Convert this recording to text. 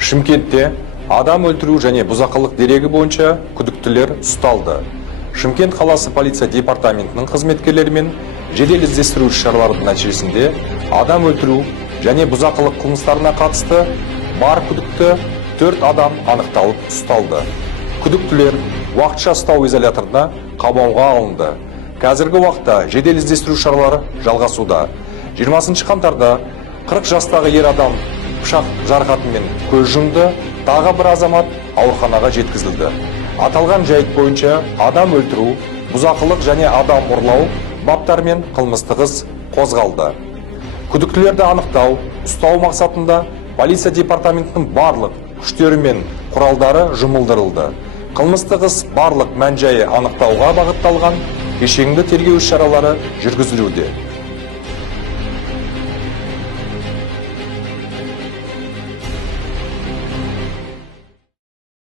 Шымкентте адам өлтіру және бұзақылық дерегі бойынша күдіктілер ұсталды. Шымкент қаласы полиция департаментінің қызметкерлерімен жедел іздестіру шараларының нәтижесінде адам өлтіру және бұзақылық қылмыстарына қатысты бар күдікті 4 адам анықталып ұсталды. Күдіктілер уақытша ұстау изоляторына қамауға алынды. Қазіргі уақытта жедел іздестіру шаралары жалғасуда. 20 қаңтарда 40 жастағы ер адам пышақ жарақатымен көз жұмды, тағы бір азамат ауруханаға жеткізілді. Аталған жайт бойынша адам өлтіру, бұзақылық және адам ұрлау баптарымен қылмыстық іс қозғалды. Күдіктілерді анықтау, ұстау мақсатында полиция департаментінің барлық күштері мен құралдары жұмылдырылды. Қылмыстық іс барлық мән-жайы анықтауға бағытталған кешенді тергеу шаралары жүргізілуде.